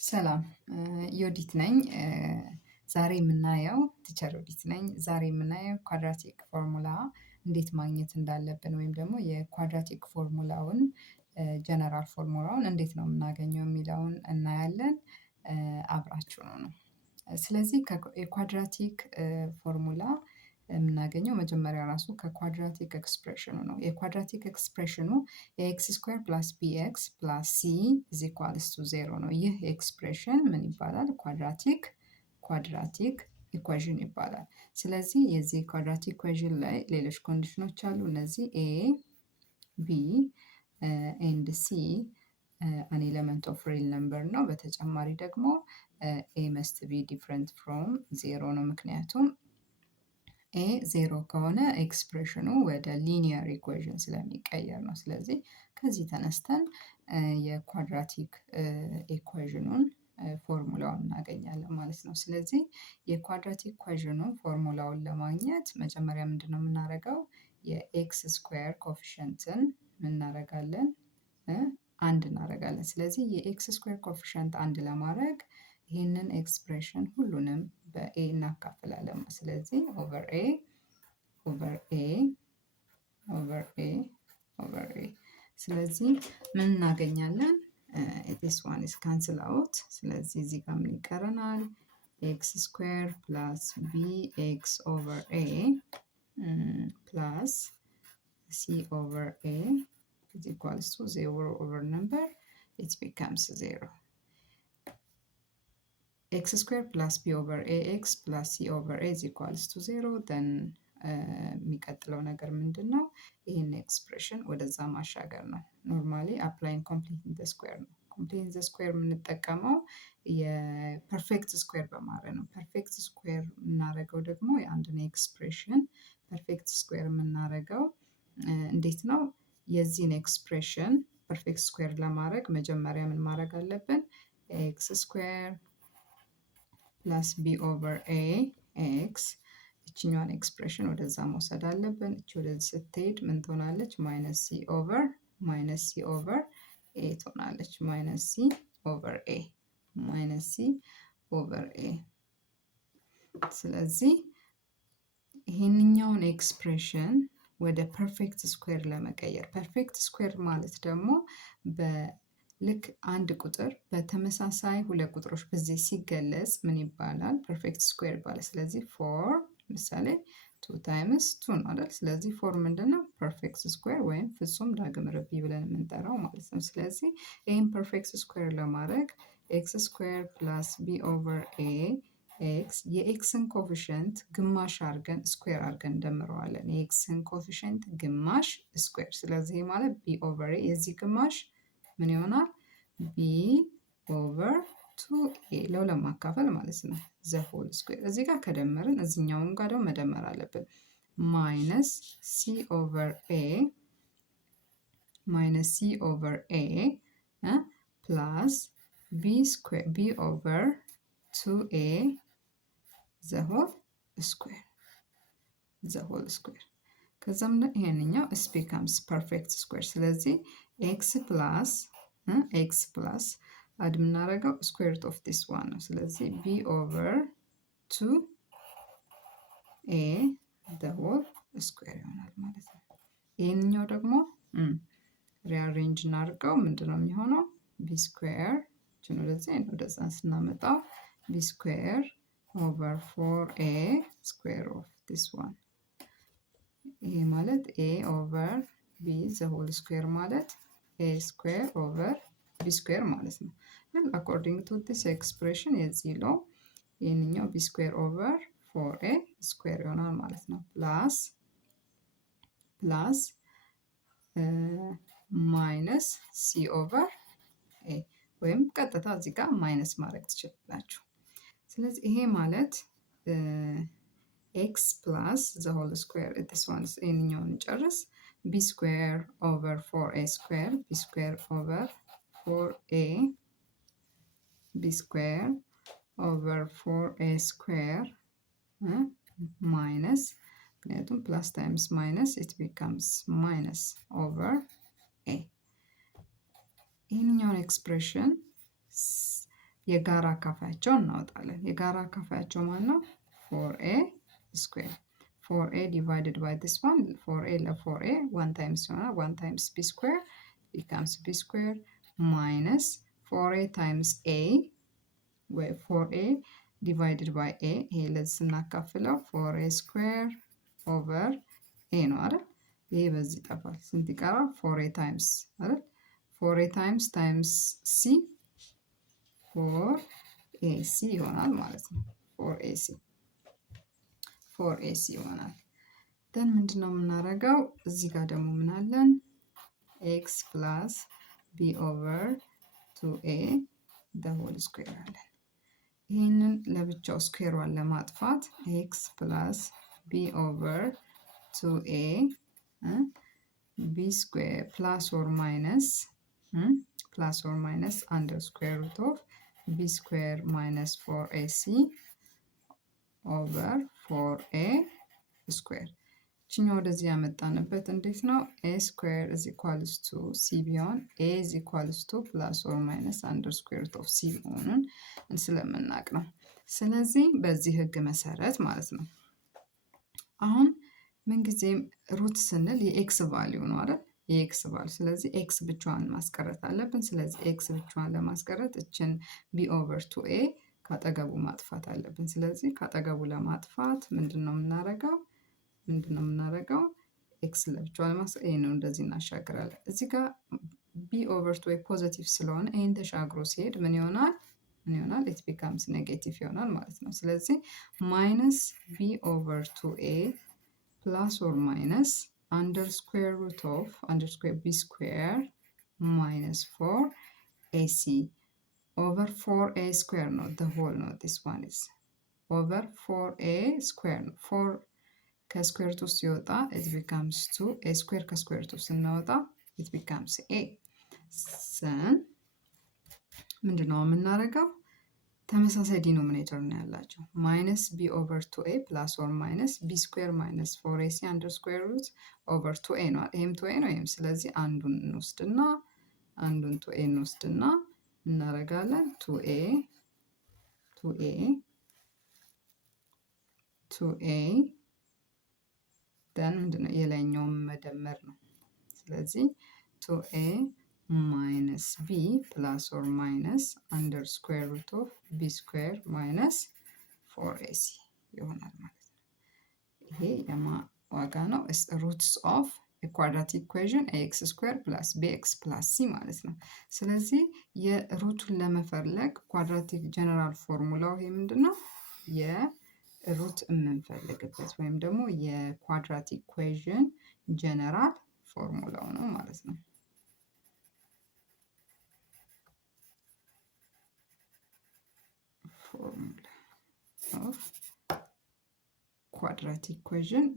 ሰላም ዮዲት ነኝ። ዛሬ የምናየው ቲቸር ዮዲት ነኝ። ዛሬ የምናየው ኳድራቲክ ፎርሙላ እንዴት ማግኘት እንዳለብን ወይም ደግሞ የኳድራቲክ ፎርሙላውን ጀነራል ፎርሙላውን እንዴት ነው የምናገኘው የሚለውን እናያለን። አብራችሁ ነው። ስለዚህ የኳድራቲክ ፎርሙላ የምናገኘው መጀመሪያ ራሱ ከኳድራቲክ ኤክስፕሬሽኑ ነው። የኳድራቲክ ኤክስፕሬሽኑ ኤክስ ስኩዌር ፕላስ ቢኤክስ ፕላስ ሲ ኢዝ ኢኳልስ ቱ ዜሮ ነው። ይህ ኤክስፕሬሽን ምን ይባላል? ኳድራቲክ ኢኳዥን ይባላል። ስለዚህ የዚህ ኳድራቲክ ኢኳዥን ላይ ሌሎች ኮንዲሽኖች አሉ። እነዚህ ኤ ቢ ኤንድ ሲ አን ኤሌመንት ኦፍ ሪል ነምበር ነው። በተጨማሪ ደግሞ ኤ መስት ቢ ዲፍረንት ፍሮም ዜሮ ነው። ምክንያቱም ኤ ዜሮ ከሆነ ኤክስፕሬሽኑ ወደ ሊኒየር ኢኩዌዥን ስለሚቀየር ነው። ስለዚህ ከዚህ ተነስተን የኳድራቲክ ኢኩዌዥኑን ፎርሙላውን እናገኛለን ማለት ነው። ስለዚህ የኳድራቲክ ኢኩዌዥኑ ፎርሙላውን ለማግኘት መጀመሪያ ምንድን ነው የምናደርገው? የኤክስ ስኩዌር ኮፊሸንትን እናደርጋለን አንድ እናደርጋለን። ስለዚህ የኤክስ ስኩዌር ኮፊሸንት አንድ ለማድረግ ይህንን ኤክስፕሬሽን ሁሉንም በኤ እናካፍላለን። ስለዚህ ኦቨር ኤ ኦቨር ኤ ኦቨር ኤ ኦቨር ኤ። ስለዚህ ምን እናገኛለን? this one is cancel out። ስለዚህ እዚህ ጋር ምን ይቀረናል? ኤክስ ስኩዌር ፕላስ ቢ ኤክስ ኦቨር ኤ ፕላስ ሲ ኦቨር ኤ is equals to 0 over number, it becomes 0. x square plus b over ax plus c over a is equals to 0. then የሚቀጥለው ነገር ምንድን ነው? ይህን ኤክስፕሬሽን ወደዛ ማሻገር ነው። ኖርማሊ አፕላይን ኮምፕሊት ኢን ዘ ስኩዌር ነው። ኮምፕሊት ኢን ዘ ስኩዌር የምንጠቀመው የፐርፌክት ስኩዌር በማድረግ ነው። ፐርፌክት ስኩዌር የምናደርገው ደግሞ የአንድን ኤክስፕሬሽን ፐርፌክት ስኩዌር የምናደርገው እንዴት ነው? የዚህን ኤክስፕሬሽን ፐርፌክት ስኩዌር ለማድረግ መጀመሪያ ምን ማድረግ አለብን? ኤክስ ስኩዌር ፕላስ ቢ ኦቨር ኤ ኤክስ እችኛዋን ኤክስፕሬሽን ወደዛ መውሰድ አለብን። እች ወደዚህ ስትሄድ ምን ትሆናለች? ማይነስ ሲ ኦቨር ኤ ትሆናለች። ማይነስ ሲ ኦቨር ኤ ማይነስ ሲ ኦቨር ኤ። ስለዚህ ይህንኛውን ኤክስፕሬሽን ወደ ፐርፌክት ስኩዌር ለመቀየር፣ ፐርፌክት ስኩዌር ማለት ደግሞ በልክ አንድ ቁጥር በተመሳሳይ ሁለት ቁጥሮች በዚህ ሲገለጽ ምን ይባላል? ፐርፌክት ስኩዌር ይባላል። ስለዚህ ፎር ምሳሌ 2 ታይምስ 2 ነው አይደል? ስለዚህ ፎር ምንድነው? ፐርፌክት ስኩዌር ወይም ፍጹም ዳግም ርቢ ብለን የምንጠራው ማለት ነው። ስለዚህ ይህን ፐርፌክት ስኩዌር ለማድረግ ኤክስ ስኩዌር ፕላስ ቢ ኦቨር ኤ ኤክስ የኤክስን ኮፊሽንት ግማሽ አድርገን ስኩዌር አድርገን እንደምረዋለን። የኤክስን ኮፊሽንት ግማሽ ስኩዌር። ስለዚህ ማለት ቢ ኦቨር ኤ የዚህ ግማሽ ምን ይሆናል? ቢ ኦቨር 2ኤ ለሁለት ማካፈል ማለት ነው። ዘ ሆል ስኩዌር። እዚህ ጋር ከደመርን እዚህኛውን ጋር ደግሞ መደመር አለብን። ማይነስ ሲ ኦቨር ኤ ማይነስ ሲ ኦቨር ኤ ፕላስ ቢ ኦቨር 2ኤ ዘ ሆል ስኩዌር። ከዛም ይሄንኛው ስ ቢካምስ ፐርፌክት ስኩዌር። ስለዚህ ኤክስ ፕላስ አድ የምናደርገው ስኩዌር ሩት ኦፍ ዲስ ዋን ነው። ስለዚህ ቢ ኦቨር 2ኤ ዘ ሆል ስኩዌር ይሆናል ማለት ነው። ይህንኛው ደግሞ ሪአሬንጅ እናድርገው። ምንድን ነው የሚሆነው? ቢ ስኩዌር ወደዛ ስናመጣው ቢ ስኩዌር ኦቨር 4ኤ ስኩዌር ኦፍ ዲስ ዋን። ይሄ ማለት ኤ ኦቨር ቢ ዘ ሆል ስኩዌር ማለት ኤ ስኩዌር ኦቨር ቢ ስኩዌር ማለት ነው። አኮርዲንግ ቱ ዲስ ኤክስፕሬሽን የዚህ ሎ ይህንኛው ቢ ስኩዌር ኦቨር 4ኤ ስኩዌር ይሆናል ማለት ነው። ፕላስ ማይነስ ሲ ኦቨር ኤ ወይም ቀጥታ እዚህ ጋር ማይነስ ማድረግ ትችላላችሁ። ስለዚህ ይሄ ማለት ኤክስ ፕላስ ዘ ሆል ስኩዌር ዲስ ዋን ይህንኛውን ጨርስ ቢ ስኩዌር ኦቨር 4ኤ ስኩዌር ቢ ስኩዌር ኦቨር 4ኤ ቢ ስኩዌር ኦቨር 4ኤ ስኩዌር ማይነስ ምክንያቱም ፕላስ ታይምስ ማይነስ ኢት ቢካምስ ማይነስ ኦቨር ኤ። ይህኛውን ኤክስፕሬሽን የጋራ አካፋያቸውን እናወጣለን። የጋራ አካፋያቸው ማን ነው? 4a ስኩዌር 4a divided by this one 4a ለ4a 1 times ይሆናል 1 times b square becomes b square minus 4a times a ወይ 4a divided by a ይሄ ለዚህ ስናካፍለው 4a square over a ነው አይደል? ይሄ በዚህ ይጠፋል። ስንት ይቀራል? 4a times አይደል? 4a times c 4ac ይሆናል ማለት ነው። 4ac ይሆናል። ደን ምንድነው የምናደርገው? እዚህ ጋር ደግሞ ምን አለን? x plus b over 2a the whole square አለን። ይህንን ለብቻው ስኩዌሯን ለማጥፋት x plus b over 2a b square plus or minus under square root of b square minus 4ac over 4a square ችኛው ወደዚህ ያመጣንበት እንዴት ነው? a square is equals to c ቢሆን a is equals to plus or minus under square root of c መሆኑን ስለምናውቅ ነው። ስለዚህ በዚህ ህግ መሰረት ማለት ነው አሁን ምንጊዜም ሩት ስንል የኤክስ ቫልዩ ነው አይደል? የኤክስ ቫልዩ። ስለዚህ ኤክስ ብቻዋን ማስቀረት አለብን። ስለዚህ ኤክስ ብቻዋን ለማስቀረት እችን ቢ ኦቨር 2ኤ ካጠገቡ ማጥፋት አለብን። ስለዚህ ካጠገቡ ለማጥፋት ምንድነው የምናደርገው? ኤክስ ለብቻዋ ለማስቀረት ይሄ ነው፣ እንደዚህ እናሻግራለን። እዚህ ጋር ቢ ኦቨር 2ኤ ፖዚቲቭ ስለሆነ ይሄን ተሻግሮ ሲሄድ ምን ይሆናል? ኢት ቢካምስ ኔጌቲቭ ይሆናል ማለት ነው። ስለዚህ ማይነስ ቢ ኦቨር 2ኤ plus or minus under square root of b square minus 4ac over 4a square, not the whole, not this one is over 4a square. 4 ከስኩዌር ሩት ሲወጣ it becomes 2 a square ከስኩዌር ሩት ስናወጣ it becomes a ሰን ምንድነው የምናደርገው? ተመሳሳይ ዲኖሚኔተር ነው ያላቸው። ማይነስ ቢ ኦቨር 2ኤ ፕላስ ኦር ማይነስ ቢ ስኩዌር ማይነስ 4ኤሲ አንደር ስኩዌር ሩት ኦቨር 2ኤ ነው። ይሄም 2ኤ ነው ይሄም። ስለዚህ አንዱን እንወስድና 2ኤ እንወስድና እናደርጋለን 2ኤ ደን ምንድነው የላይኛውን መደመር ነው። ስለዚህ 2ኤ minus b plus or minus under square root of b square minus 4ac ይሆናል ማለት ነው። ይሄ የማ ዋጋ ነው? roots of a quadratic equation ax square plus bx plus c ማለት ነው። ስለዚህ የሩቱን ለመፈለግ ኳድራቲክ ጀነራል ፎርሙላው ይሄ ምንድነው? የሩት የምንፈልግበት ወይም ደግሞ የኳድራቲክ ኢኩዌሽን ጀነራል ፎርሙላው ነው ማለት ነው። formula of quadratic equation